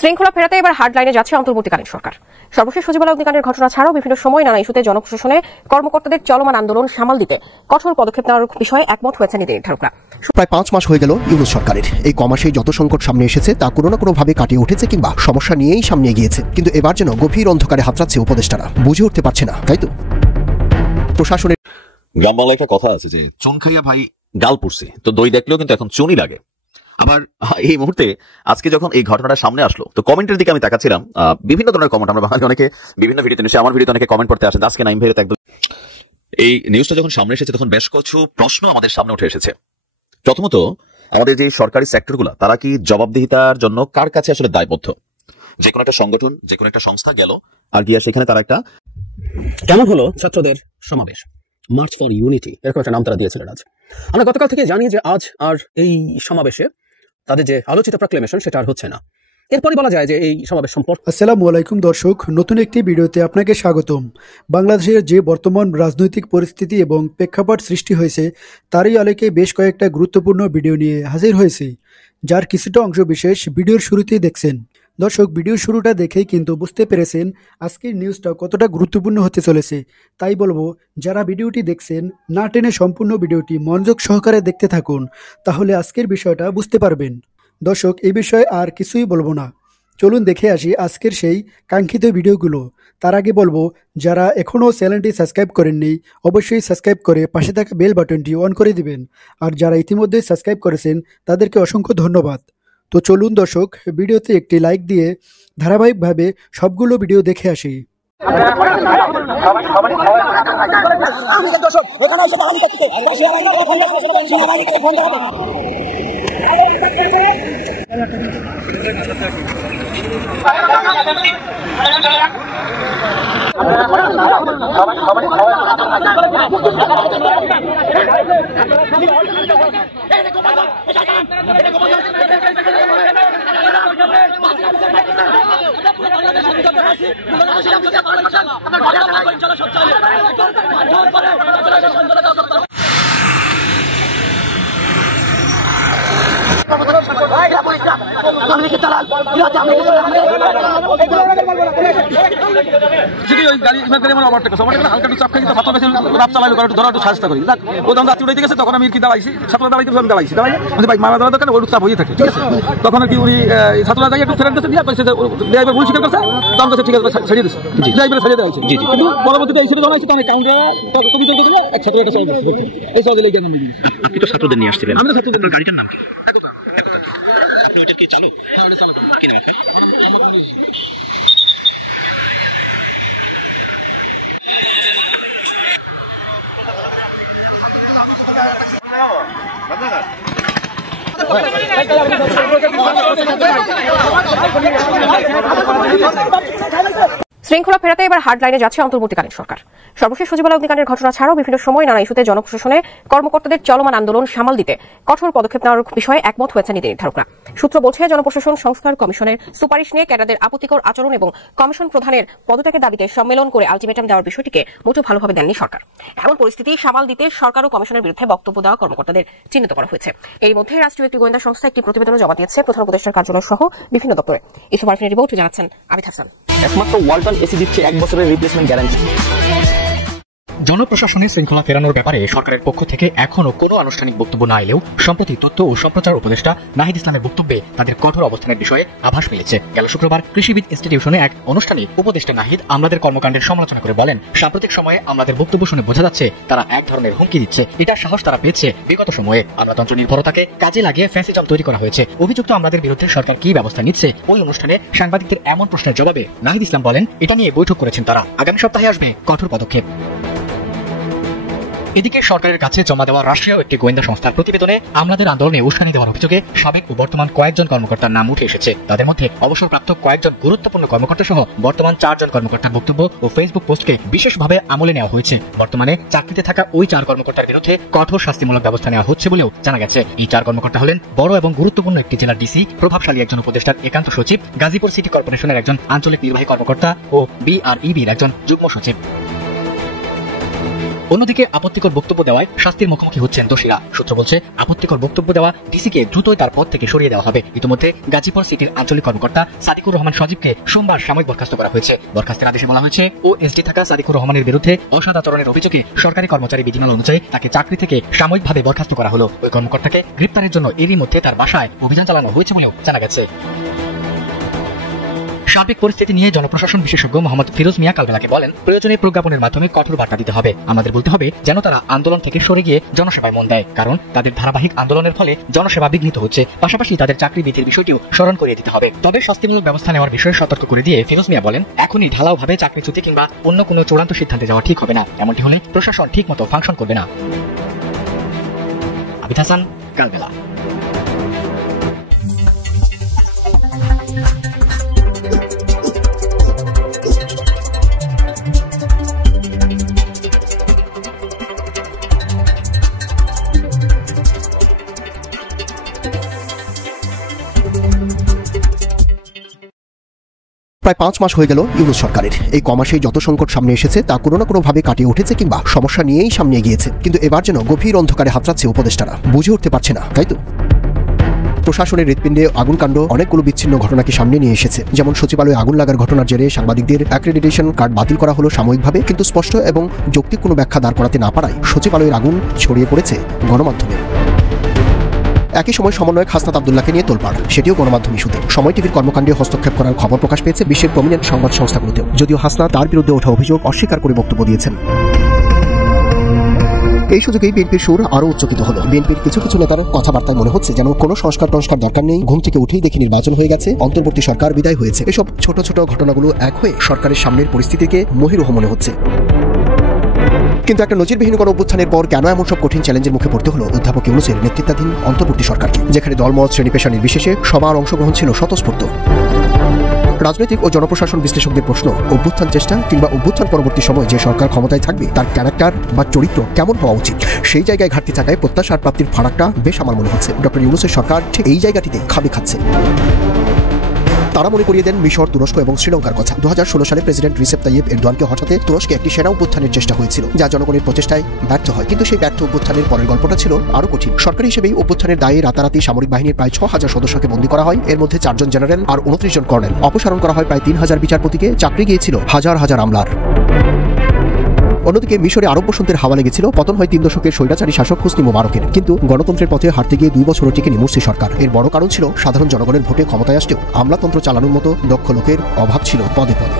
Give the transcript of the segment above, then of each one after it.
শৃঙ্খলা ফেরাতে এবার হার্ডলাইনে যাচ্ছে অন্তর্বর্তীকালীন সরকার। সর্বশেষ সচিবালয় অগ্নিকাণ্ডের ঘটনা ছাড়াও বিভিন্ন সময় নানা ইস্যুতে জনপ্রশাসনে কর্মকর্তাদের চলমান আন্দোলন সামাল দিতে কঠোর পদক্ষেপ নেওয়ার বিষয়ে একমত হয়েছে নীতি নির্ধারকরা। প্রায় 5 মাস হয়ে গেল ইউনূস সরকারের। এই কমাসেই যত সংকট সামনে এসেছে তা কোনো না কোনোভাবে কাটিয়ে উঠেছে কিংবা সমস্যা নিয়েই সামনে এগিয়েছে, কিন্তু এবার যেন গভীর অন্ধকারে হাতড়াচ্ছে উপদেষ্টারা। বুঝে উঠতে পারছে না, তাই তো? প্রশাসনের গ্রাম বাংলায় একটা কথা আছে যে চুন খাইয়া ভাই গাল পড়ছে, তো দই দেখলেও কিন্তু এখন চুনই লাগে। আবার এই মুহূর্তে আজকে যখন এই ঘটনাটা সামনে আসলো, তো কমেন্টের দিকে আমি তাকাচ্ছিলাম। বিভিন্ন ধরনের কমেন্ট, আমরা বাঙালি অনেকে বিভিন্ন ভিডিওতে নিশ্চয়ই আমার ভিডিওতে অনেকে কমেন্ট করতে আসেন, আজকে নাইম ভাইয়ের একদম এই নিউজটা যখন সামনে এসেছে তখন বেশ কিছু প্রশ্ন আমাদের সামনে উঠে এসেছে। প্রথমত, আমাদের যে সরকারি সেক্টরগুলো তারা কি জবাবদিহিতার জন্য কার কাছে আসলে দায়বদ্ধ? যে কোনো একটা সংগঠন, যে কোনো একটা সংস্থা গেল আর গিয়া সেখানে তারা একটা কেমন হলো ছাত্রদের সমাবেশ, মার্চ ফর ইউনিটি এরকম একটা নাম তারা দিয়েছিলেন। আজ আমরা গতকাল থেকে জানি যে আজ আর এই সমাবেশে তাদের যে আলোচিত প্রক্লেমেশন সেটা আর হচ্ছে না। এরপরই বলা যায় যে এই সমাবেশ সম্পর্কে। আসসালামু আলাইকুম দর্শক, নতুন একটি ভিডিওতে আপনাকে স্বাগতম। বাংলাদেশের যে বর্তমান রাজনৈতিক পরিস্থিতি এবং প্রেক্ষাপট সৃষ্টি হয়েছে তারই আলোকে বেশ কয়েকটা গুরুত্বপূর্ণ ভিডিও নিয়ে হাজির হয়েছে, যার কিছুটা অংশ বিশেষ ভিডিওর শুরুতেই দেখছেন। দর্শক, ভিডিওর শুরুটা দেখেই কিন্তু বুঝতে পেরেছেন আজকের নিউজটা কতটা গুরুত্বপূর্ণ হতে চলেছে। তাই বলবো, যারা ভিডিওটি দেখছেন না টেনে সম্পূর্ণ ভিডিওটি মনোযোগ সহকারে দেখতে থাকুন, তাহলে আজকের বিষয়টা বুঝতে পারবেন। দর্শক, এই বিষয়ে আর কিছুই বলবো না, চলুন দেখে আসি আজকের সেই কাঙ্ক্ষিত ভিডিওগুলো। তার আগে বলবো, যারা এখনও চ্যানেলটি সাবস্ক্রাইব করেননি অবশ্যই সাবস্ক্রাইব করে পাশে থাকা বেল বাটনটি অন করে দিবেন, আর যারা ইতিমধ্যে সাবস্ক্রাইব করেছেন তাদেরকে অসংখ্য ধন্যবাদ। তো চলুন দর্শক, ভিডিওতে একটি লাইক দিয়ে ধারাবাহিকভাবে সবগুলো ভিডিও দেখে আসি। তখন আমি কি দাঁড়াইছি, ছাত্ররা দাঁড়াইতে আমি দাঁড়াইছি, ভাই মামা দাঁড়া দোকানে ওই চাপ হয়ে থাকে, ঠিক আছে? তখন আর কি উনি ছাত্ররা যাই একটু ফেরান দিয়ে ড্রাইভার ভুল স্বীকার করছে, তখন কাছে ঠিক আছে ছাড়িয়ে দিচ্ছে, ড্রাইভারে ছাড়িয়ে দেওয়া হয়েছে। কিন্তু পরবর্তীতে এই ছেলে জানাইছে তাহলে কাউন্টার কবিতা করে এক ছাত্র একটা সহজ এই সহজে লেগে গেলাম। আপনি তো ছাত্রদের নিয়ে আসছিলেন, আমি তো ছাত্রদের। গাড়িটার নাম কি? আপনি ওইটার কি চালক? হ্যাঁ, ওটা চালক। কি নাম আপনার? শৃঙ্খলা ফেরাতে এবার হার্ডলাইনে যাচ্ছে অন্তর্বর্তীকালীন সরকার। সর্বশেষ সচিবালয় অগ্নিকাণ্ডের ঘটনা ছাড়াও বিভিন্ন সময় নানা ইস্যুতে জনপ্রশাসনে কর্মকর্তাদের চলমান আন্দোলন সামাল দিতে কঠোর পদক্ষেপ নেওয়ার বিষয়ে একমত হয়েছে নীতি নির্ধারকরা। সূত্র বলছে, জনপ্রশাসন সংস্কার কমিশনের সুপারিশ নিয়ে ক্যাডারদের আপত্তিকর আচরণ এবং কমিশন প্রধানের পদত্যাগের দাবিতে সম্মেলন করে আলটিমেটাম দেওয়ার বিষয়টিকে মোটেও ভালোভাবে দেননি সরকার। এমন পরিস্থিতি সামাল দিতে সরকার ও কমিশনের বিরুদ্ধে বক্তব্য দেওয়া কর্মকর্তাদের চিহ্নিত করা হয়েছে। এর মধ্যে রাষ্ট্রীয় একটি গোয়েন্দা সংস্থা একটি প্রতিবেদনও জমা দিয়েছে প্রধান উপদেষ্টার কার্যালয় সহ বিভিন্ন দপ্তরে। ইসু বারফিনের রিপোর্ট জানাচ্ছেন আবিদ হাসান। একমাত্র ওয়ালটন এসি দিচ্ছে 1 বছরের রিপ্লেসমেন্ট গ্যারান্টি। জনপ্রশাসনে শৃঙ্খলা ফেরানোর ব্যাপারে সরকারের পক্ষ থেকে এখনো কোনো আনুষ্ঠানিক বক্তব্য না এলেও সম্প্রতি তথ্য ও সম্প্রচার উপদেষ্টা নাহিদ ইসলামের বক্তব্যে তাদের কঠোর অবস্থানের বিষয়ে আভাস মিলেছে। গেল শুক্রবার কৃষিবিদ ইনস্টিটিউশনে এক অনুষ্ঠানে উপদেষ্টা নাহিদ আমলাদের কর্মকাণ্ডের সমালোচনা করে বলেন, সাম্প্রতিক সময়ে আমলাদের বক্তব্য শুনে বোঝা যাচ্ছে তারা এক ধরনের হুমকি দিচ্ছে। এটার সাহস তারা পেয়েছে বিগত সময়ে। আমলাতন্ত্র নির্ভরতাকে কাজে লাগিয়ে ফ্যাসিজম তৈরি করা হয়েছে। অভিযুক্ত আমলাদের বিরুদ্ধে সরকার কি ব্যবস্থা নিচ্ছে? ওই অনুষ্ঠানে সাংবাদিকদের এমন প্রশ্নের জবাবে নাহিদ ইসলাম বলেন, এটা নিয়ে বৈঠক করেছেন তারা। আগামী সপ্তাহে আসবে কঠোর পদক্ষেপ। এদিকে সরকারের কাছে জমা দেওয়া রাষ্ট্রীয় একটি গোয়েন্দা সংস্থার প্রতিবেদনে আমলাদের আন্দোলনে উস্কানি দেওয়ার অভিযোগে সাবেক ও বর্তমান কয়েকজন কর্মকর্তার নাম উঠে এসেছে। তাদের মধ্যে অবসরপ্রাপ্ত কয়েকজন গুরুত্বপূর্ণ কর্মকর্তা সহ বর্তমান 4 জন কর্মকর্তার বক্তব্য ও ফেসবুক পোস্টকে বিশেষভাবে আমলে নেওয়া হয়েছে। বর্তমানে চাকরিতে থাকা ওই 4 কর্মকর্তার বিরুদ্ধে কঠোর শাস্তিমূলক ব্যবস্থা নেওয়া হচ্ছে বলেও জানা গেছে। এই 4 কর্মকর্তা হলেন বড় এবং গুরুত্বপূর্ণ একটি জেলার ডিসি, প্রভাবশালী একজন উপদেষ্টার একান্ত সচিব, গাজীপুর সিটি কর্পোরেশনের একজন আঞ্চলিক নির্বাহী কর্মকর্তা ও বিআরইবির একজন যুগ্ম সচিব। অন্যদিকে আপত্তিকর বক্তব্য দেওয়ায় শাস্তির মুখোমুখি হচ্ছেন দোষীরা। সূত্র বলছে, আপত্তিকর বক্তব্য দেওয়া ডিসিকে দ্রুতই তার পদ থেকে সরিয়ে দেওয়া হবে। ইতিমধ্যে গাজীপুর সিটির আঞ্চলিক কর্মকর্তা সাদিকুর রহমান সজীবকে সোমবার সাময়িক বরখাস্ত করা হয়েছে। বরখাস্তের আদেশে বলা হয়েছে, ওএসডি থাকা সাদিকুর রহমানের বিরুদ্ধে অসদাচরণের অভিযোগে সরকারি কর্মচারী বিধিমালা অনুযায়ী তাকে চাকরি থেকে সাময়িকভাবে বরখাস্ত করা হলো। ওই কর্মকর্তাকে গ্রেপ্তারের জন্য এরই মধ্যে তার বাসায় অভিযান চালানো হয়েছে বলেও জানা গেছে। সার্বিক পরিস্থিতি নিয়ে জনপ্রশাসন বিশেষজ্ঞ মোহাম্মদ ফিরোজ মিয়া কালবেলাকে বলেন, প্রয়োজনে প্রজ্ঞাপনের মাধ্যমে কঠোর বার্তা দিতে হবে। আমাদের বলতে হবে যেন তারা আন্দোলন থেকে সরে গিয়ে জনসেবায় মন দেয়, কারণ তাদের ধারাবাহিক আন্দোলনের ফলে জনসেবা বিঘ্নিত হচ্ছে। পাশাপাশি তাদের চাকরি বৃদ্ধির বিষয়টিও স্মরণ করিয়ে দিতে হবে। তবে শাস্তিমূলক ব্যবস্থা নেওয়ার বিষয়ে সতর্ক করে দিয়ে ফিরোজ মিয়া বলেন, এখনই ঢালাওভাবে চাকরিচ্যুতি কিংবা অন্য কোনো চূড়ান্ত সিদ্ধান্তে যাওয়া ঠিক হবে না। এমনটি হলে প্রশাসন ঠিক মতো ফাংশন করবে না। আবিদ হাসান, কালবেলা। প্রায় 5 মাস হয়ে গেল ইউনূস সরকারের। এই কমাসে যত সংকট সামনে এসেছে তা কোনো না কোনোভাবে কাটিয়ে উঠেছে কিংবা সমস্যা নিয়েই সামনে এগিয়েছে, কিন্তু এবার যেন গভীর অন্ধকারে হাতড়াচ্ছে উপদেষ্টারা। বুঝে উঠতে পারছে না, তাই তো? প্রশাসনের হৃৎপিণ্ডে আগুনকাণ্ড অনেকগুলো বিচ্ছিন্ন ঘটনাকে সামনে নিয়ে এসেছে। যেমন সচিবালয়ে আগুন লাগার ঘটনার জেরে সাংবাদিকদের অ্যাক্রেডিটেশন কার্ড বাতিল করা হলো সাময়িকভাবে, কিন্তু স্পষ্ট এবং যৌক্তিক কোনো ব্যাখ্যা দাঁড় করাতে না পারায় সচিবালয়ের আগুন ছড়িয়ে পড়েছে গণমাধ্যমে। একই সময় সমন্বয়ক হাসনাত আব্দুল্লাহকে নিয়ে তোলপাড়, সেটিও গণমাধ্যম ইস্যুতে। সময় টিভির কর্মকাণ্ডে হস্তক্ষেপ করার খবর প্রকাশ পেয়েছে বিশ্বের প্রমিনেন্ট সংবাদ সংস্থাগুলোতেও, যদিও হাসনাত তার বিরুদ্ধে ওঠা অভিযোগ অস্বীকার করে বক্তব্য দিয়েছেন। এই সুযোগেই বিএনপির সুর আরও উচ্চকিত হলো। বিএনপির কিছু কিছু নেতার কথাবার্তায় মনে হচ্ছে যেন কোনো সংস্কার দরকার নেই, ঘুম থেকে উঠেই দেখি নির্বাচন হয়ে গেছে, অন্তর্বর্তী সরকার বিদায় হয়েছে। এসব ছোট ছোট ঘটনাগুলো এক হয়ে সরকারের সামনের পরিস্থিতিকে মহিরুহ মনে হচ্ছে। কিন্তু একটা নজিরবিহীন গণ অভ্যুত্থানের পর কেন এমন সব কঠিন চ্যালেঞ্জের মুখে পড়তে হলো অধ্যাপক ইউনূসের নেতৃত্বাধীন অন্তর্বর্তী সরকারকে, যেখানে দলমত শ্রেণী পেশা নির্বিশেষে সবার অংশগ্রহণ ছিল স্বতঃস্ফূর্ত? রাজনৈতিক ও জনপ্রশাসন বিশ্লেষকদের প্রশ্ন, অভ্যুত্থান চেষ্টা কিংবা অভ্যুত্থান পরবর্তী সময় যে সরকার ক্ষমতায় থাকবে তার ক্যারেক্টার বা চরিত্র কেমন হওয়া উচিত? সেই জায়গায় ঘাটতি থাকায় প্রত্যাশার প্রাপ্তির ফারাকটা বেশ আমার মনে হচ্ছে ডক্টর ইউনূসের সরকার ঠিক এই জায়গাটিতে খাবে খাচ্ছে। তারা মনে করিয়ে দেন মিশর, তুরস্ক এবং শ্রীলঙ্কার কথা। 2016 সালে প্রেসিডেন্ট রিসেপ তাইয়েব এরদোয়ানকে হঠাতে তুরস্কে একটি সেনা অভ্যুত্থানের চেষ্টা হয়েছিল, যা জনগণের প্রচেষ্টায় ব্যর্থ হয়। কিন্তু সেই ব্যর্থ অভ্যুত্থানের পরের গল্পটা ছিল আরও কঠিন। সরকারি হিসেবেই অভ্যুত্থানের দায়ে রাতারাতি সামরিক বাহিনীর প্রায় 6000 সদস্যকে বন্দী করা হয়। এর মধ্যে 4 জন জেনারেল আর 29 জন কর্নেল। অপসারণ করা হয় প্রায় 3000 বিচারপতিকে। চাকরি গিয়েছিল হাজার হাজার আমলার। অন্যদিকে মিশরে আরব বসন্তের হাওয়া লেগেছিল। পতন হয় 3 দশকের স্বৈরাচারী শাসক হোসনি মোবারকের। কিন্তু গণতন্ত্রের পথে হাঁটতে গিয়ে 2 বছরও টিকেনি মুরসি সরকার। এর বড় কারণ ছিল সাধারণ জনগণের ভোটে ক্ষমতায় আসতেও আমলাতন্ত্র চালানোর মতো দক্ষ লোকের অভাব ছিল পদে পদে।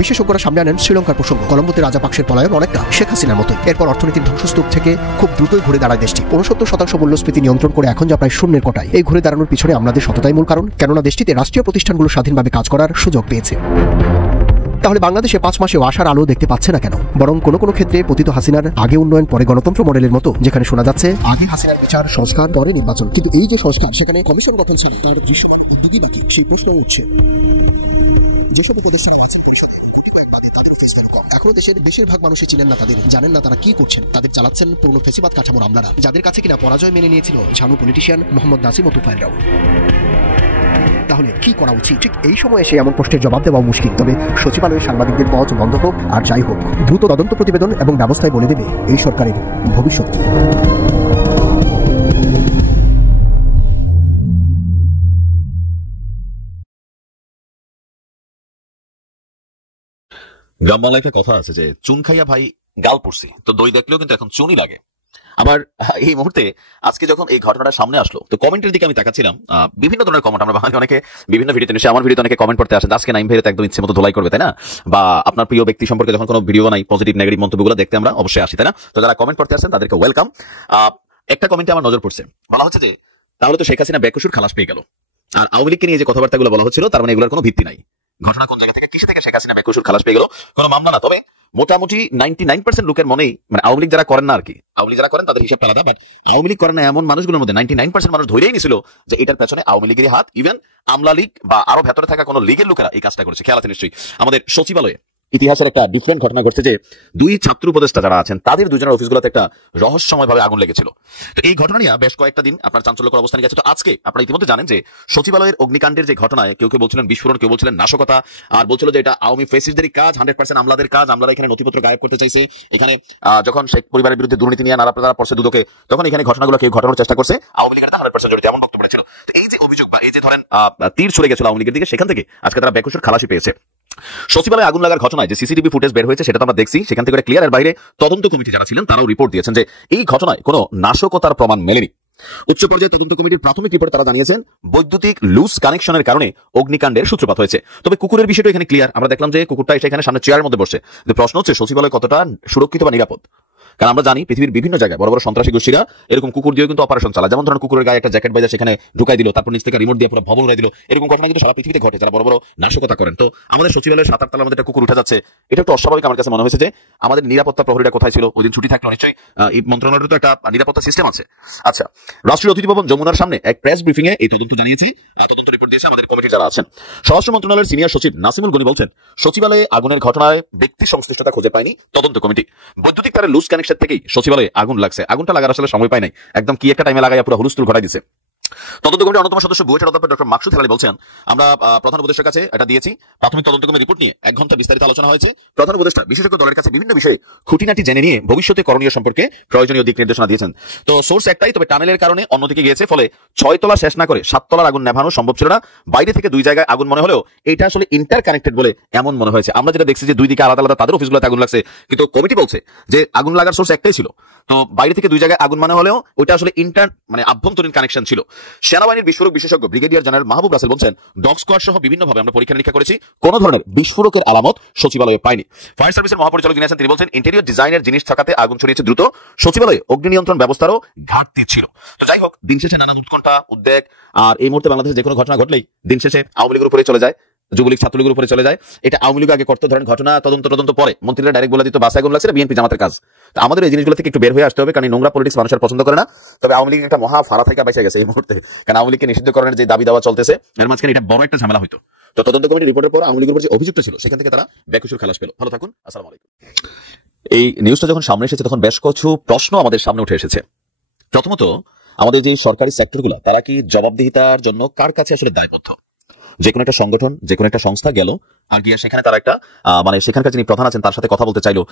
বিশেষজ্ঞরা সামনে আনেন শ্রীলঙ্কার প্রসঙ্গ। কলম্বোতে রাজাপাকসের পলায়ন অনেকটা শেখ হাসিনার মতোই। এরপর অর্থনীতির ধ্বংসস্তূপ থেকে খুব দ্রুতই ঘুরে দাঁড়ায় দেশটি। 69% মূল্যস্ফীতি নিয়ন্ত্রণ করে এখন যা প্রায় শূন্যের কোটায়। এই ঘুরে দাঁড়ানোর পিছনে আমাদের সততাই মূল কারণ, কেননা দেশটিতে রাষ্ট্রীয় প্রতিষ্ঠানগুলো স্বাধীনভাবে কাজ করার সুযোগ পেয়েছে। তাহলে বাংলাদেশে 5 মাসেও আশার আলো দেখতে পাচ্ছে না কেন? বরং কোনো কোনো ক্ষেত্রে পতিত হাসিনার আগে উন্নয়ন পরে গণতন্ত্র মডেলের মতো, যেখানে শোনা যাচ্ছে আগে হাসিনার বিচার সংস্কার পরে নির্বাচন। কিন্তু এই যে সংস্কার, সেখানে কমিশন গঠন ছিল তার দৃশ্যমান উদ্যোগী বাকি, সেই প্রশ্ন উঠছে। যেসব উপদেষ্টারা আছেন পরিষদে, গুটি কয়েক বাদে তাদেরও ফেস ভ্যালু কম। এখনো দেশের বেশিরভাগ মানুষই চিনেন না তাদের, জানেন না তারা কি করছেন। তাদের চালাচ্ছেন পুরনো ফেসিবাদ কাঠামোর আমলারা, যাদের কাছে কিনা পরাজয় মেনে নিয়েছিল ঝানু পলিটিশিয়ান মোহাম্মদ নাসিম ও তুফাইলরাও। তাহলে কি করা উচিত? ঠিক এই সময় এসে এমন প্রশ্নের জবাব দেওয়া মুশকিল। তবে সচিবালয়ের সাংবাদিকদের পথ বন্ধ হোক আর যাই হোক, দ্রুত তদন্ত প্রতিবেদন এবং ব্যবস্থায় বলে দেবে এই সরকারের ভবিষ্যৎ কি। গ্রাম বাংলায় একটা কথা আছে যে চুন খাইয়া ভাই গাল পড়ছি, তো দই দেখলেও কিন্তু এখন চুনই লাগে। আবার এই মুহূর্তে আজকে যখন এই ঘটনাটা সামনে আসলো, তো কমেন্টের দিকে আমি তাকাচ্ছিলাম। বিভিন্ন ধরনের কমেন্ট, আমরা বাঙালি অনেকে বিভিন্ন ভিডিওতে নিশ্চয়ই আমার ভিডিওতে অনেকে কমেন্ট করতে আসেন, আজকে নাইম ভাইয়ের একদম ইচ্ছে মতো ধোলাই করবে, তাই না? বা আপনার প্রিয় ব্যক্তি সম্পর্কে যখন কোনো ভিডিও বানাই, পজিটিভ নেগেটিভ মন্তব্যগুলো দেখতে আমরা অবশ্যই আসি, তাই না? তো যারা কমেন্ট করতে আসেন তাদেরকে ওয়েলকাম। একটা কমেন্টে আমার নজর পড়ছে, বলা হচ্ছে যে তাহলে তো শেখ হাসিনা বেকসুর খালাস পেয়ে গেল। আর আওয়ামী লীগকে নিয়ে যে কথাবার্তাগুলো বলা হচ্ছিল, তার মানে এগুলোর কোনো ভিত্তি নাই। ঘটনা কোন জায়গা থেকে, কিসে থেকে শেখ হাসিনা বেকসুর খালাস পেয়ে গেল? কোনো মামলা না, তবে মোটামুটি 99% লোকের মনেই, মানে আওয়ামী লীগ যারা করেন না আর কি, আওয়ামী লীগ যারা করেন তাদের হিসাবটা আলাদা, বাট আওয়ামী লীগ করেন না এমন মানুষগুলোর মধ্যে 99% মানুষ ধরেই নিছিল যে এটার পেছনে আওয়ামী লীগের হাত। ইভেন আমলা লীগ বা আরো ভেতরে থাকা কোনো লীগের লোকেরা এই কাজটা করেছে। খেয়াল আছে নিশ্চয়ই আমাদের সচিবালয়ে ইতিহাসের একটা ডিফারেন্ট ঘটনা ঘটছে যে দুই ছাত্র উপদেষ্টা যারা আছেন তাদের দুজনের অফিসগুলোতে একটা রহস্যময়ভাবে আগুন লেগেছিল। তো এই ঘটনা নিয়ে বেশ কয়েকটা দিন আপনার চাঞ্চল্যকর অবস্থানে গেছে। তো আজকে আপনারা ইতিমধ্যে জানেন যে সচিবালয়ের অগ্নিকাণ্ডের যে ঘটনায় কেউ কেউ বলছিলেন বিস্ফোরণ, কেউ বলছিলেন নাশকতা, আর বলছিল যে এটা আওয়ামী ফেসিস্টদেরই কাজ, 100% আমলাদের কাজ, আমলারা এখানে নথিপত্র গায়েব করতে চাইছে। এখানে যখন শেখ পরিবারের বিরুদ্ধে দুর্নীতি নিয়ে নানা পড়ছে দুদকে, তখন এখানে ঘটনাগুলো কেউ ঘটানোর চেষ্টা করছে, আওয়ামী লীগের 100% জড়িত এমন বক্তব্য ছিল। তো এই যে অভিযোগ বা এই যে ধরেন তীর ছুড়ে গেছিল আওয়ামী লীগের দিকে, সেখান থেকে আজকে তারা বেকসুর খালাসি পেয়েছে। সচিবালয়ে আগুন লাগার ঘটনায় যে সিসিটিভি ফুটেজ বের হয়েছে সেটা তো আমরা দেখছি, সেখান থেকে ক্লিয়ার। এর বাইরে তদন্ত কমিটি যারা ছিলেন তারাও রিপোর্ট দিয়েছেন যে এই ঘটনায় কোনো নাশকতার প্রমাণ মেলেনি। উচ্চ পর্যায়ে তদন্ত কমিটির প্রাথমিক রিপোর্টে তারা জানিয়েছেন বৈদ্যুতিক লুজ কানেকশনের কারণে অগ্নিকাণ্ডের সূত্রপাত হয়েছে। তবে কুকুরের বিষয়টা এখানে ক্লিয়ার, আমরা দেখলাম যে কুকুরটা এসে এখানে সামনে চেয়ারের মধ্যে বসছে। প্রশ্ন হচ্ছে সচিবালয় কতটা সুরক্ষিত বা নিরাপদ, কারণ আমরা জানি পৃথিবীর বিভিন্ন জায়গায় বড় বড় সন্ত্রাসী গোষ্ঠীরা এরকম কুকুর দিয়ে কিন্তু অপারেশন চালায়। যেমন ধরুন কুকুরের গায়ে একটা জ্যাকেট বাইজা সেখানে ঢুকাই দিল, তারপর নিচ থেকে রিমোট দিয়ে পুরো ভবন উড়াই দিল। এরকম ঘটনা কিন্তু সারা পৃথিবীতে ঘটে যারা বড় বড় নাশকতা করেন। তো আমাদের সচিবালয়ের 7-8 তলার মধ্যে একটা কুকুর উঠে যাচ্ছে, এটা একটু অস্বাভাবিক আমার কাছে মনে হয়েছে যে আমাদের নিরাপত্তা প্রহরীরা কোথায় ছিল, ওই দিন ছুটি থাকলো নিশ্চয়ই এই মন্ত্রণালয়ের তো একটা নিরাপত্তা সিস্টেম আছে। আচ্ছা, রাষ্ট্রীয় অতিথি ভবন যমুনার সামনে এক প্রেস ব্রিফিং এ এই তদন্ত জানিয়েছে, তদন্ত রিপোর্ট দিয়েছে আমাদের কমিটি যারা আছেন। স্বরাষ্ট্র মন্ত্রণালয়ের সিনিয়র সচিব নাসিমুল গনি বলছেন সচিবালয়ে আগুনের ঘটনায় ব্যক্তি সংশ্লিষ্টতা খুঁজে পায়নি তদন্ত কমিটি। বৈদ্যুতিক তারের লুজ কানেকশন থেকেই সচিবালয়ে আগুন লাগছে, আগুনটা লাগার আসলে সময় পায় নাই, একদম কি একটা টাইমে লাগাইয়া পুরো হুলস্থুল ঘটাই দিছে। তদন্ত কমিটির অন্যতম সদস্য বুয়েটের অধ্যাপক ডক্টর মাকসুদ হেলালি বলছেন আমরা প্রধান উপদেষ্টার কাছে এটা দিয়েছি, প্রাথমিক তদন্ত কমিটির রিপোর্ট নিয়ে 1 ঘন্টা বিস্তারিত আলোচনা হয়েছে। প্রধান উপদেষ্টা বিশেষজ্ঞ দলের কাছে বিভিন্ন বিষয়ে খুঁটিনাটি জেনে নিয়ে ভবিষ্যতে করণীয় সম্পর্কে প্রয়োজনীয় দিক নির্দেশনা দিয়েছেন। তো সোর্স একটাই, তবে টানেলের কারণে অন্যদিকে গিয়েছে, ফলে 6 তলা শেষ না করে 7 তলার আগুন নেভানো সম্ভব ছিল না। বাইরে থেকে 2 জায়গায় আগুন মনে হলেও এটা আসলে ইন্টার কানেক্টেড বলে এমন মনে হয়েছে। আমরা যেটা দেখছি যে 2 দিকে আলাদা আলাদা তাদের অফিসগুলোতে আগুন লাগছে, কিন্তু কমিটি বলছে যে আগুন লাগার সোর্স একটাই ছিল। তো বাইরে থেকে 2 জায়গায় আগুন মানে হলেও ওইটা আসলে ইন্টার মানে আভ্যন্তরীণ কানেকশন ছিল। সেনাবাহিনীর বিস্ফোরক বিশেষজ্ঞ ব্রিগেডিয়ার জেনারেল মাহবুব রাসেল বলছেন ডগ স্কোয়াড সহ বিভিন্নভাবে আমরা পরীক্ষা নিরীক্ষা করেছি, কোন ধরনের বিস্ফোরকের আলামত সচিবালয়ে পাইনি। ফায়ার সার্ভিসের মহাপরিচালক যিনি আছেন তিনি বলছেন ইন্টেরিয়র ডিজাইনের জিনিস থাকাতে আগুন ছড়িয়েছে দ্রুত, সচিবালয়ে অগ্নি নিয়ন্ত্রণ ব্যবস্থারও ঘাটতি ছিল। তো যাই হোক, দিন শেষে নানান উৎকণ্ঠা উদ্বেগ, আর এই মুহূর্তে বাংলাদেশে যে কোনো ঘটনা ঘটলেই দিন শেষে আওয়ামী লীগের উপরে চলে যায়, যুবলীগ ছাত্রলীগের উপরে চলে যায়। এটা আওয়ামী লীগ আগে করতে, ধরেন ঘটনা তদন্ত পরে মন্ত্রীরা ডাইরেক্ট বলে দিত বাসে আগুন লাগছে, বিএনপি জামাতের কাজ। তো আমাদের এই জিনিসগুলো থেকে একটু বের হয়ে আসতে হবে, কারণ নোংরা পলিটিক্স মানুষের পছন্দ করে না। তবে আওয়ামী লীগ একটা মহা ফাড়া থেকে বেঁচে গেছে এই মুহূর্তে, কারণ আওয়ামী লীগকে নিষিদ্ধকরণের যে দাবি দাওয়া চলতেছে এর মাঝখানে এটা বড় একটা ঝামেলা হইতো। তো তদন্ত কমিটির রিপোর্টের পর আওয়ামী লীগের উপর যে অভিযুক্ত ছিল সেখান থেকে তারা বেকসুর খালাস পেল। ভালো থাকুন, আসসালামু আলাইকুম। এই নিউজটা যখন সামনে এসেছে তখন বেশ কিছু প্রশ্ন আমাদের সামনে উঠে এসেছে। প্রথমত, আমাদের যে সরকারি সেক্টরগুলো তারা কি জবাবদিহিতার জন্য কার কাছে আসলে দায়বদ্ধ? যে কোনো একটা সংগঠন, যে কোনো একটা সংস্থা গেল আর গিয়ে সেখানে তারা একটা মানে সেখানকার যিনি প্রধান আছেন তার সাথে কথা বলতে চাইলো,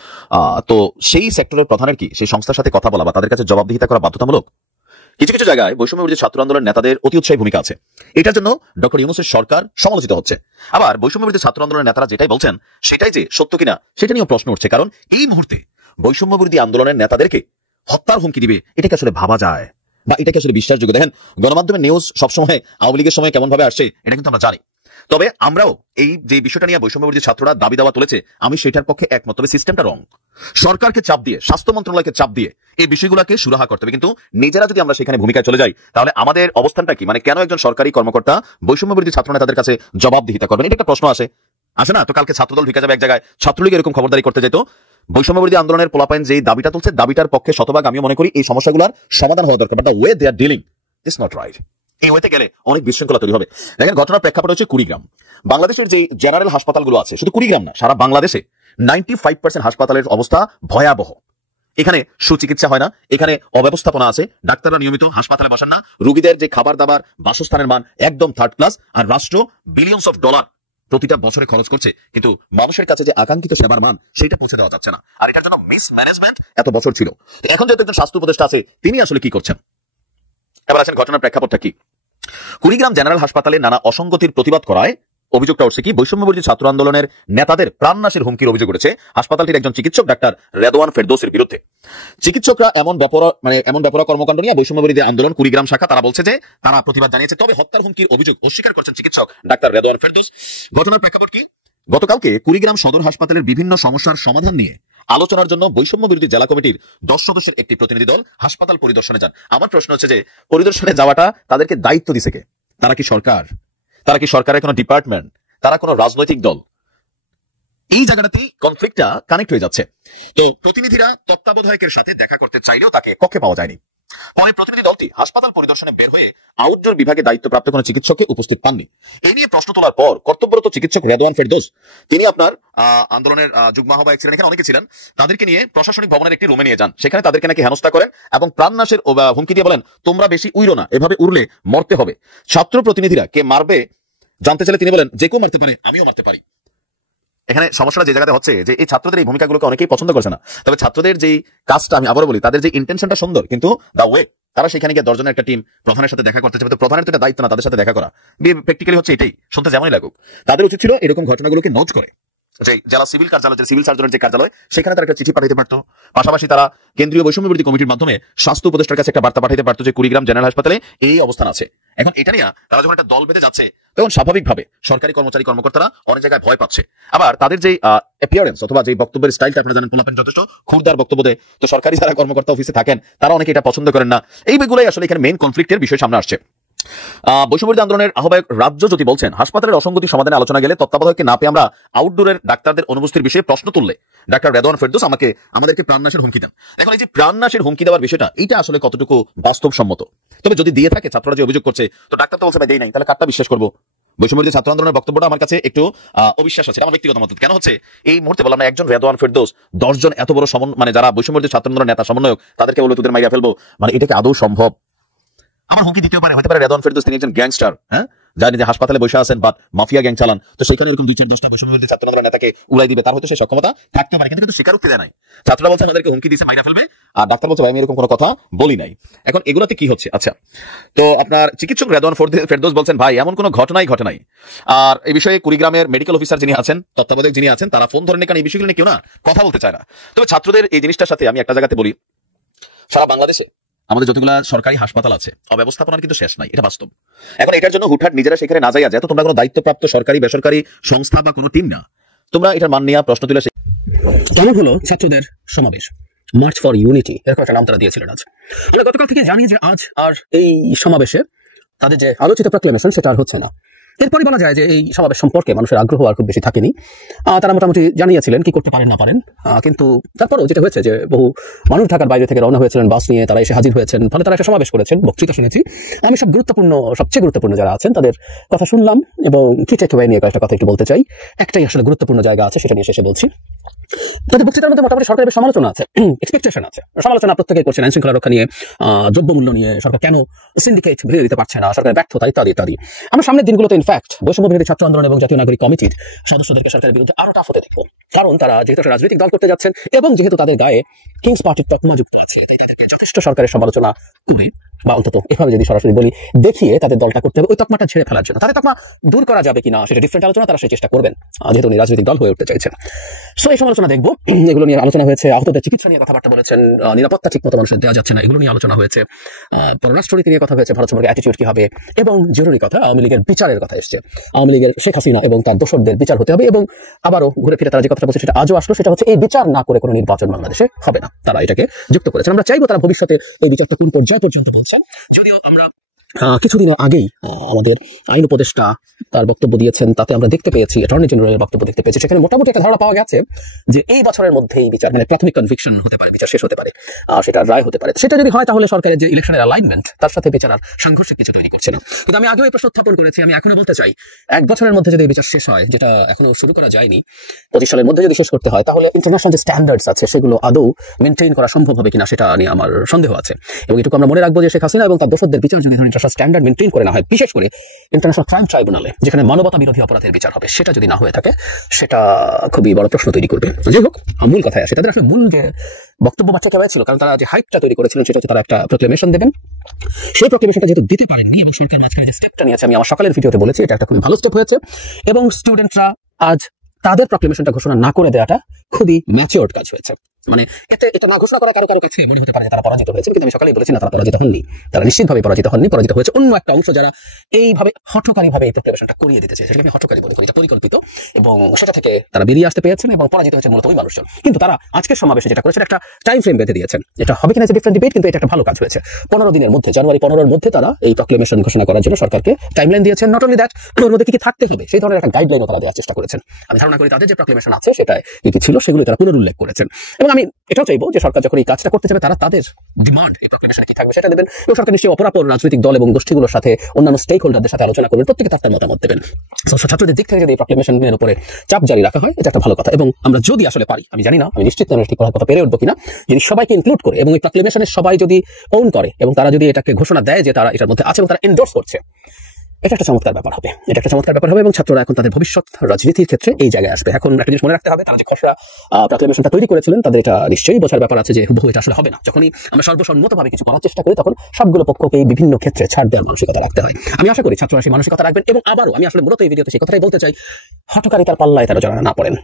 তো সেই সেক্টরের প্রধানের কি সেই সংস্থার সাথে কথা বলা বা তাদের কাছে জবাবদিহিতা করা বাধ্যতামূলক? কিছু কিছু জায়গায় বৈষম্য বিরোধী ছাত্র আন্দোলনের নেতাদের অতি উৎসাহী ভূমিকা আছে, এটার জন্য ডক্টর ইউনূসের সরকার সমালোচিত হচ্ছে। আবার বৈষম্য বিরোধী ছাত্র আন্দোলনের নেতারা যেটাই বলছেন সেটাই যে সত্য কিনা সেটা নিয়েও প্রশ্ন উঠছে, কারণ এই মুহূর্তে বৈষম্য বিরোধী আন্দোলনের নেতাদেরকে হত্যার হুমকি দিবে এটা কি আসলে ভাবা যায় বা এটা কি আসলে বিশ্বাসযোগ্য? দেখেন, গণমাধ্যমের নিউজ সবসময় আওয়ামী লীগের সময় কেমন ভাবে আসছে এটা কিন্তু আমরা জানি। তবে আমরাও এই যে বিষয়টা নিয়ে বৈষম্য বিরোধী ছাত্ররা দাবি দাওয়া তুলেছে, আমি সেটার পক্ষে একমত। তবে সিস্টেমটা রং, সরকারকে চাপ দিয়ে, স্বাস্থ্য মন্ত্রণালয়কে চাপ দিয়ে এই বিষয়গুলোকে সুরাহা করতে হবে, কিন্তু নিজেরা যদি আমরা সেখানে ভূমিকায় চলে যাই তাহলে আমাদের অবস্থানটা কি? মানে কেন একজন সরকারি কর্মকর্তা বৈষম্য বিরোধী ছাত্র নেতাদের কাছে জবাবদিহিতা করবেন? এটা একটা প্রশ্ন আসে না? তো কালকে ছাত্রদল ঢুকে যাবে এক জায়গায়, ছাত্রলীগ এরকম খবরদারি করতে যেত। বৈষম্য বিরোধী আন্দোলনের পোলাপাইন যে দাবিটা তুলছে, দাবিটার পক্ষে শতভাগ আমিও মনে করি এই সমস্যাগুলোর সমাধান হওয়া দরকার, but the way they are dealing is not right. এই ওয়েতে গেলে অনেক বিশৃঙ্খলা তৈরি হবে। দেখেন, ঘটনার প্রেক্ষাপট হচ্ছে কুড়িগ্রাম। বাংলাদেশের যে জেনারেল হাসপাতালগুলো আছে, শুধু কুড়িগ্রাম না, সারা বাংলাদেশে 95% হাসপাতালের অবস্থা ভয়াবহ। এখানে সুচিকিৎসা হয় না, এখানে অব্যবস্থাপনা আছে, ডাক্তাররা নিয়মিত হাসপাতালে বসেন না, রোগীদের যে খাবার দাবার বাসস্থানের মান একদম থার্ড ক্লাস, আর রাষ্ট্র বিলিয়নস অফ ডলার প্রতিটা বছরে খরচ করছে, কিন্তু মানুষের কাছে যে আকাঙ্ক্ষিত সেবার মান সেটা পৌঁছে দেওয়া যাচ্ছে না। আর এটার জন্য মিসম্যানেজমেন্ট এত বছর ছিল। এখন যেহেতু একজন স্বাস্থ্য উপদেষ্টা আছে, তিনি আসলে কি করছেন? এবার আছেন ঘটনার প্রেক্ষাপটটা কি। কুড়িগ্রাম জেনারেল হাসপাতালে নানা অসঙ্গতির প্রতিবাদ করায় অভিযোগটা উঠছে কি বৈষম্য বিরোধী ছাত্র আন্দোলনের নেতাদের প্রাণনাশের হুমকির অভিযোগ উঠেছে হাসপাতালটির একজন চিকিৎসক ডাক্তার রেদওয়ান ফেরদৌসের বিরুদ্ধে। চিকিৎসকরা এমন ব্যাপার কর্মকাণ্ড নিয়ে বৈষম্য বিরোধী আন্দোলন কুড়িগ্রাম শাখা তারা বলছে যে তারা প্রতিবাদ জানিয়েছে, তবে হত্যার হুমকির অভিযোগ অস্বীকার করছেন চিকিৎসক ডাক্তার রেদওয়ান ফেরদৌস। ঘটনার প্রেক্ষাপট কি? গতকালকে কুড়িগ্রাম সদর হাসপাতালের বিভিন্ন সমস্যার সমাধান নিয়ে আলোচনার জন্য বৈষম্য বিরোধী জেলা কমিটির 10 সদস্যের একটি প্রতিনিধি দল হাসপাতাল পরিদর্শনে যান। আমার প্রশ্ন হচ্ছে যে পরিদর্শনে যাওয়াটা তাদেরকে দায়িত্ব দিছে কে? তারা কি সরকার? তারা কি সরকারের কোনো ডিপার্টমেন্ট? তারা কোনো রাজনৈতিক দল? এই জায়গাটাতেই কনফ্লিক্টটা কানেক্ট হয়ে যাচ্ছে। তো প্রতিনিধিরা তত্ত্বাবধায়কের সাথে দেখা করতে চাইলেও তাকে কক্ষে পাওয়া যায়নি। পরে প্রতিনিধি দলটি হাসপাতাল পরিদর্শনে বের হয়ে আউটডোর বিভাগে দায়িত্বপ্রাপ্ত কোনো চিকিৎসককে উপস্থিত পাননি। এই নিয়ে প্রশ্ন তোলার পর কর্তব্যরত চিকিৎসক রেদওয়ান ফেরদৌস, তিনি আপনার আন্দোলনের যুগ্ম আহ্বায়ক ছিলেন, এখানে অনেকে ছিলেন, তাদেরকে নিয়ে প্রশাসনিক ভবনের একটি রুমে নিয়ে যান। সেখানে তাদেরকে নাকি হেনস্থা করেন এবং প্রাণনাশের হুমকি দিয়ে বলেন, তোমরা বেশি উইরো না, এভাবে উড়লে মরতে হবে। ছাত্র প্রতিনিধিরা কে মারবে জানতে চাইলে তিনি বলেন, যে কেউ মারতে পারে, আমিও মারতে পারি। এখানে সমস্যাটা যে জায়গাতে হচ্ছে যে এই ছাত্রদের এই ভূমিকাগুলোকে অনেকেই পছন্দ করছে না। তবে ছাত্রদের যেই কাজটা, আমি আবারও বলি, তাদের যে ইন্টেনশনটা সুন্দর, কিন্তু দা ওয়ে তারা সেখানে গিয়ে 10 জনের একটা টিম প্রধানের সাথে দেখা করতে চায়, তো প্রধানের তো এটা দায়িত্ব না তাদের সাথে দেখা করা। প্র্যাকটিক্যালি হচ্ছে এটাই, শুনতে যেমনই লাগুক, তাদের উচিত ছিল এরকম ঘটনাগুলোকে নোট করে যে জেলা সিভিল কার্যালয়, সিভিল সার্জনের যে কার্যালয়, সেখানে তারা একটা চিঠি পাঠাতে পারতো। পাশাপাশি তারা কেন্দ্রীয় বৈষম্য বিরোধী কমিটির মাধ্যমে স্বাস্থ্য উপদেষ্টার কাছে একটা বার্তা পাঠাতে পারতো যে কুড়িগ্রাম জেনারেল হাসপাতালে এই অবস্থান আছে। এখন এটা নিয়ে তারা যখন একটা দল বেঁধে যাচ্ছে, তখন স্বাভাবিকভাবে সরকারি কর্মচারী কর্মকর্তারা অনেক জায়গায় ভয় পাচ্ছে। আবার তাদের যে অ্যাপিয়ারেন্স অথবা যে বক্তব্যের স্টাইলটা আপনারা জানেন, পোলাপেন যথেষ্ট খুরদার বক্তব্য দেয়, তো সরকারি যারা কর্মকর্তা অফিসে থাকেন তারা অনেকে এটা পছন্দ করেন না। এই বিষয়গুলোই আসলে এখানে মেইন কনফ্লিক্টের বিষয় সামনে আসছে। বৈষম্যবিরোধী আন্দোলনের আহ্বায়ক রাজ্য যদি বলছেন, হাসপাতালের অসঙ্গতি সমাধানে আলোচনা গেলে তত্ত্বাবধায়ককে না পেয়ে আমরা আউটডোরের ডাক্তারদের অনুপস্থিতির বিষয়ে প্রশ্ন তুললে ডাক্তার রেদওয়ান ফেরদৌস আমাদেরকে প্রাণনাশের হুমকি দেন। এখন এই যে প্রাণনাশের হুমকি দেওয়ার বিষয়টা, এটা আসলে কতটুকু বাস্তবসম্মত? তবে যদি দিয়ে থাকে, ছাত্ররা যে অভিযোগ করছে, তো ডাক্তার তো বলছে ভাই দেই নাই, তাহলে কারটা বিশ্বাস করবো? বৈষম্যবিরোধী ছাত্র আন্দোলনের বক্তব্যটা আমার কাছে একটু অবিশ্বাস আছে, আমার ব্যক্তিগত মত। কেন হচ্ছে এই মুহূর্তে বললাম না, একজন রেদওয়ান ফেরদৌস 10 জন এত বড় মানে যারা বৈষম্যবিরোধী ছাত্র আন্দোলনের নেতা সমন্বয়ক, তাদেরকে বলে তোদের মাইরা ফেলবো, মানে এটাকে আদৌ সম্ভব? আমার হুমকি দিতেও পারে, হতে পারে রেদওয়ান ফেরদৌস তিনি একজন গ্যাংস্টার, হ্যাঁ, জানি যে হাসপাতালে বসে আছেন বা মাফিয়া গ্যাং চালান, তো সেখানে এরকম 2-4-10টা বৈষম্যবিরোধী ছাত্র আন্দোলনের নেতাকে উড়াই দিবে, তার হয়তো সেই সক্ষমতা থাকতে পারে, কিন্তু স্বীকারোক্তি দেয় নাই। ছাত্ররা বলছে আমাদেরকে হুমকি দিয়েছে, মাইরা ফেলবে, আর ডাক্তার বলছে ভাই আমি এরকম কোনো কথা বলি নাই। এখন এগুলোতে কি হচ্ছে? আচ্ছা, তো আপনার চিকিৎসক রেদওয়ান ফেরদৌস বলছেন ভাই এমন কোনো ঘটনাই ঘটে নাই। আর এই বিষয়ে কুড়িগ্রামের মেডিকেল অফিসার যিনি আছেন, তত্ত্বাবধায়ক যিনি আছেন, তারা ফোন ধরেন, কারণ এই বিষয়গুলো নিয়ে কেউ না কথা বলতে চায় না। তবে ছাত্রদের এই জিনিসটার সাথে আমি একটা জায়গাতে বলি, সারা বাংলাদেশে আমাদের যতগুলো সরকারি হাসপাতাল আছে, অব্যবস্থাপনার কিন্তু শেষ নাই, এটা বাস্তব। এখন এটার জন্য হুটহাট নিজেরা সেখানে না যাইয়া, যেহেতু তোমরা কোনো দায়িত্বপ্রাপ্ত সরকারি বেসরকারি সংস্থা বা কোনো টিম না, তোমরা এটার মান নিয়ে প্রশ্ন তুলে। কেমন হলো ছাত্রদের সমাবেশ? মার্চ ফর ইউনিটি, এরকম একটা নাম তারা দিয়েছিলেন আজ। আমরা গতকাল থেকে জানি যে আজ আর এই সমাবেশে তাদের যে আলোচিত প্রক্লেমেশন সেটা আর হচ্ছে না। এরপরই বলা যায় যে এই সমাবেশ সম্পর্কে মানুষের আগ্রহ আর খুব বেশি থাকেনি। তারা মোটামুটি জানিয়েছিলেন কি করতে পারেন না পারেন, কিন্তু তারপরও যেটা হয়েছে যে বহু মানুষ ঢাকার বাইরে থেকে রওনা হয়েছিলেন বাস নিয়ে, তারা এসে হাজির হয়েছেন, ফলে তারা একটা সমাবেশ করেছেন, বক্তৃতা শুনেছি। আমি সবচেয়ে গুরুত্বপূর্ণ যারা আছেন তাদের কথা শুনলাম এবং কি টেকঅ্যাওয়ে নিয়ে কয়েকটা কথা একটু বলতে চাই। একটাই আসলে গুরুত্বপূর্ণ জায়গা আছে, সেটা নিয়ে শেষে বলছি। তাদের বক্তৃতার মধ্যে মোটামুটি সরকারের সমালোচনা আছে, এক্সপেকটেশন আছে। সমালোচনা প্রত্যেকেই করছেন আইন শৃঙ্খলা রক্ষা নিয়ে, দ্রব্যমূল্য নিয়ে, সরকার কেন সিন্ডিকেট ভেঙে দিতে পারছে না, সরকারের ব্যর্থতা ইত্যাদি ইত্যাদি। আমরা সামনের দিনগুলোতে ইনফ্যাক্ট বৈষম্য বিরোধী ছাত্র আন্দোলন এবং জাতীয় নাগরিক কমিটির সদস্যদেরকে সরকারের বিরুদ্ধে আরো টাফ হতে দেখবো, কারণ তারা যেহেতু রাজনৈতিক দল করতে যাচ্ছেন এবং যেহেতু তাদের গায়ে কিংস পার্টির তকমা যুক্ত আছে, তাই তাদেরকে যথেষ্ট সরকারের সমালোচনা করে, বা অন্তত এভাবে যদি সরাসরি বলি, দেখিয়ে তাদের দলটা করতে হবে ওই তকমাটা ছেড়ে ফেলার জন্য। তাদের তকমা দূর করা যাবে কিনা সেটা ডিফারেন্ট আলোচনা, তারা সেই চেষ্টা করবেন যেহেতু উনি রাজনৈতিক দল হয়ে উঠতে চাইছেন। সো এই সমালোচনা দেখবো, এগুলো নিয়ে আলোচনা হয়েছে। আহতদের চিকিৎসা নিয়ে কথাবার্তা বলেছেন, নিরাপত্তা ঠিক মতো মানুষের দেওয়া যাচ্ছে না, এগুলো নিয়ে আলোচনা হয়েছে। পররাষ্ট্রনীতি নিয়ে কথা হয়েছে, ভারত সম্পর্কে অ্যাটিটিউড কি হবে, এবং জরুরি কথা আওয়ামী লীগের বিচারের কথা এসছে। আওয়ামী লীগের শেখ হাসিনা এবং তার দোসরদের বিচার হতে হবে, এবং আবারও ঘুরে ফিরে তারা যে কথাটা বলছে সেটা আজও আসলো, সেটা হচ্ছে এই বিচার না করে কোনো নির্বাচন বাংলাদেশে হবে না। তারা এটাকে যুক্ত করেছেন। আমরা চাইবো তারা ভবিষ্যতে এই বিচারটা কোন পর্যায় পর্যন্ত বলছেন। যদিও আমরা কিছুদিন আগেই আমাদের আইন উপদেষ্টা তার বক্তব্য দিয়েছেন, তাতে আমরা দেখতে পেয়েছি, অ্যাটর্নি জেনারেলের বক্তব্য দেখতে পেয়েছি, সেখানে মোটামুটি একটা ধারণা পাওয়া গেছে যে এই বছরের মধ্যেই বিচার, মানে প্রাথমিক কনভিকশন হতে পারে, বিচার শেষ হতে পারে, সেটা রায় হতে পারে। সেটা যদি হয় তাহলে সরকারের যে ইলেকশনের অ্যালাইনমেন্ট, তার সাথে বিচার আর সাংঘর্ষিক কিছু তৈরি করছে না। কিন্তু আমি আগেও এই প্রশ্ন উত্থাপন করেছি, আমি এখনো বলতে চাই, 1 বছরের মধ্যে যদি বিচার শেষ হয়, যেটা এখনো শুরু করা যায়নি, 25 সালের মধ্যে যদি শেষ করতে হয়, তাহলে ইন্টারন্যাশনাল যে স্ট্যান্ডার্ডস আছে সেগুলো আদৌ মেনটেইন করা সম্ভব হবে কিনা সেটা নিয়ে আমার সন্দেহ আছে। এবং এটুকু আমরা মনে রাখবো যে শেখ হাসিনা এবং তার দোসরদের বিচার যদি ইন্টারন্যাশনাল স্ট্যান্ডার্ড মেনটেইন করে না হয়, বিশেষ করে ইন্টারন্যাশনাল ক্রাইম ট্রাইব্যুনালে যেখানে মানবতা বিরোধী অপরাধের বিচার হবে, সেটা যদি না হয়ে থাকে, সেটা খুবই বড় প্রশ্ন তৈরি করবে। যাই হোক, মূল কথায় আসে, তাদের আসলে মূল যে বক্তব্য বাচ্চা কেউ ছিল, কারণ তারা যে হাইপটা তৈরি করেছিলেন সেটা হচ্ছে তারা একটা প্রক্লেমেশন দেবেন। সেই প্রক্লেমেশনটা যেহেতু দিতে পারেননি এবং সরকার মাঝখানে যে স্টেপটা নিয়েছে, আমি আমার সকালের ভিডিওতে বলেছি, এটা একটা খুবই ভালো স্টেপ হয়েছে। এবং স্টুডেন্টরা আজ তাদের প্রক্লেমেশনটা ঘোষণা না করে দেওয়াটা খুবই ম্যাচিওর্ড কাজ হয়েছে। মানে এটা না ঘোষণা করা কারো কাছে মনে হতে পারে তারা পরাজিত হয়েছে, কিন্তু আমি সকালেই বলেছি না, তারা পরাজিত হননি। তারা নিশ্চিতভাবে পরাজিত হননি। পরাজিত হয়েছে অন্য একটা অংশ, যারা এইভাবে হঠকারীভাবে এই প্রক্লেমেশনটা করিয়ে দিতে চেয়েছে। সেটাকে আমি হঠকারী বলি, এটা পরিকল্পিত, এবং সেটা থেকে তারা বেরিয়ে আসতে পেরেছেন এবং পরাজিত হয়েছে মূলত ওই মানুষজন। কিন্তু তারা আজকের সমাবেশে যেটা করেছেন, একটা টাইম ফ্রেম বেঁধে দিয়েছেন। এটা হবে কিনা ডিফারেন্ট ডিবেট, কিন্তু এটা একটা ভালো কাজ হয়েছে। 15 দিনের মধ্যে, জানুয়ারি 15-র মধ্যে তারা এই প্রক্লেমেশন ঘোষণা করার জন্য সরকারকে টাইমলাইন দিয়েছেন। নট অনলি দ্যাট, ওর মধ্যে কি থাকতে হবে সেই ধরনের একটা গাইডলাইনও তারা দেওয়ার চেষ্টা করেছেন। আমি ধারণা করি তাদের যে প্রক্লেমেশন আছে সেটা কি ছিল সেগুলো তারা পুনরুল্লেখ করেছেন। এবং আমি এটাও চাইবো যে সরকার যখন এই কাজটা করতে যাবে, তারা তাদের ডিমান্ড এই প্রক্লেমেশনে কি থাকবে সেটা দেবেন, এবং সরকার নিশ্চয়ই অপরাপর রাজনৈতিক দল এবং গোষ্ঠীগুলোর সাথে, অন্যান্য স্টেক হোল্ডারদের সাথে আলোচনা করবেন, প্রত্যেকে তার মতামত দেবেন। ছাত্রদের দিক থেকে যদি এই প্রক্লেমেশনের উপরে চাপ জারি রাখা হয়, এটা একটা ভালো কথা। এবং আমরা যদি আসলে পারি, আমি জানি না, আমি নিশ্চিত নয় ঠিক কথা পেরে উঠবো কিনা, যদি সবাইকে ইনক্লুড করে এবং এই প্রক্লেমেশনের সবাই যদি ওন করে এবং তারা যদি এটাকে ঘোষণা দেয় যে তারা এটার মধ্যে আছে এবং তারা এন্ডোর্স করছে, এটা একটা চমৎকার ব্যাপার হবে। এটা একটা চমৎকার ব্যাপার হবে এবং ছাত্ররা এখন তাদের ভবিষ্যৎ রাজনীতির ক্ষেত্রে এই জায়গায় আসবে। এখন একটা জিনিস মনে রাখতে হবে, তারা যে খসড়া প্রক্লেমেশনটা তৈরি করেছিলেন, তাদের এটা নিশ্চয়ই বোঝার ব্যাপার আছে যে হুবহু এটা আসলে হবে না। যখনই আমরা সর্বসম্মতভাবে কিছু করার চেষ্টা করি, তখন সবগুলো পক্ষকে বিভিন্ন ক্ষেত্রে ছাড় দেওয়ার মানসিকতা রাখতে হয়। আমি আশা করি ছাত্ররা সেই মানসিকতা রাখবেন। এবং আবারও আমি আসলে মূলত এই ভিডিওতে সেই কথাটাই বলতে চাই, হঠকারিতার পাল্লায় তারা যারা না পড়েন।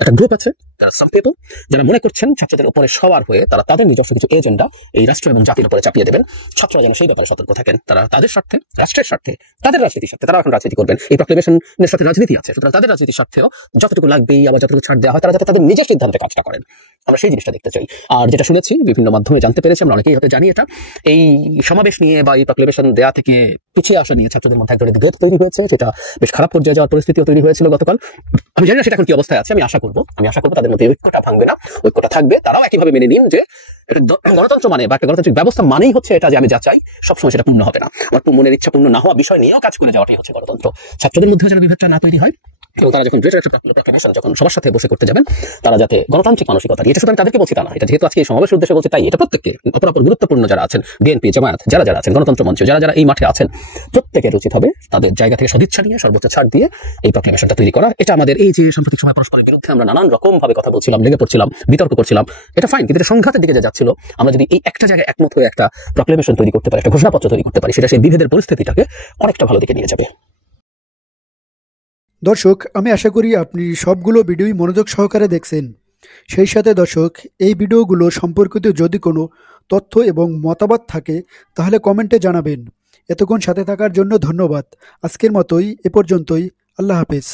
একটা গ্রুপ আছে, তারা সাম পিপল, যারা মনে করছেন ছাত্রদের উপরে সবার হয়ে তারা তাদের নিজস্ব কিছু এজেন্ডা এই রাষ্ট্র এবং জাতির উপরে চাপিয়ে দেবেন। ছাত্ররা যেন সেই ব্যাপারে সতর্ক থাকেন। তারা তাদের স্বার্থে, রাষ্ট্রের স্বার্থে, তাদের রাজনীতির স্বার্থে তারা এখন রাজনীতি করবেন। এই প্রক্লেমেশনের সাথে রাজনীতি আছে, সুতরাং তাদের রাজনীতির স্বার্থেও যতটুকু লাগবেই, আবার যতটুকু ছাড় দেওয়া হয়, তারা যাতে তাদের নিজের সিদ্ধান্তে কাজটা করেন, আমরা সেই জিনিসটা দেখতে চাই। আর যেটা শুনেছি, বিভিন্ন মাধ্যমে জানতে পেরেছি, আমরা অনেকেই হয়তো জানি, এটা এই সমাবেশ নিয়ে বা এই প্রক্লেমেশন দেওয়া থেকে পিছিয়ে আসা নিয়ে ছাত্রদের মধ্যে এক ধরনের বিভেদ তৈরি হয়েছে, যেটা বেশ খারাপ পর্যায়ে যাওয়ার পরিস্থিতিও তৈরি হয়েছিল গতকাল। আমি জানি না সেটা এখন কি অবস্থায় আছে। আমি আশা করবো তাদের মধ্যে ঐক্যটা ভাঙবে না, ঐক্যটা থাকবে। তারাও একইভাবে মেনে নিন যে গণতন্ত্র মানে বা একটা গণতান্ত্রিক ব্যবস্থা মানেই হচ্ছে এটা যে আমি যা চাই সবসময় সেটা পূর্ণ হবে না। আমার মনের ইচ্ছা পূর্ণ না হওয়া বিষয় নিয়েও কাজ করে যাওয়াটাই হচ্ছে গণতন্ত্র। ছাত্রদের মধ্যে যেন বিভেদটা না তৈরি হয় এবং তারা যখন গ্রেটার একটা প্রক্লেমেশন যখন সবার সাথে বসে করতে যাবেন, তারা যাতে গণতান্ত্রিক মানসিকতা, এটা শুধু আমি তাদেরকে বলছি তা না, এটা যেহেতু আজকে এই সমাবেশের উদ্দেশ্যে বলছি তাই এটা প্রত্যেককে অপরাপর গুরুত্বপূর্ণ যারা আছেন, বিএনপি, জামায়াত, যারা আছেন, গণতন্ত্র মঞ্চ, যারা এই মাঠে আছেন, প্রত্যেকের উচিত হবে তাদের জায়গা থেকে সদিচ্ছা নিয়ে সর্বোচ্চ ছাড় দিয়ে এই প্রক্লেমেশনটা তৈরি করা। এটা আমাদের এই যে সাম্প্রতিক সময় পরস্পরের বিরুদ্ধে আমরা নানান রকম ভাবে কথা বলছিলাম, লেগে পড়ছিলাম, বিতর্ক করছিলাম, এটা ফাইন, কিন্তু এটা সংঘাতের দিকে যাচ্ছিল। আমরা যদি এই একটা জায়গায় একমত হয়ে একটা প্রক্লেমেশন তৈরি করতে পারি, একটা ঘোষণাপত্র তৈরি করতে পারি, সেটা সেই বিভেদের পরিস্থিতিটাকে অনেকটা ভালো দিকে নিয়ে যাবে। দর্শক, আমি আশা করি আপনি সবগুলো ভিডিওই মনোযোগ সহকারে দেখছেন। সেই সাথে দর্শক, এই ভিডিওগুলো সম্পর্কিত যদি কোনো তথ্য এবং মতামত থাকে তাহলে কমেন্টে জানাবেন। এতক্ষণ সাথে থাকার জন্য ধন্যবাদ। আজকের মতোই এ পর্যন্তই। আল্লাহ হাফেজ।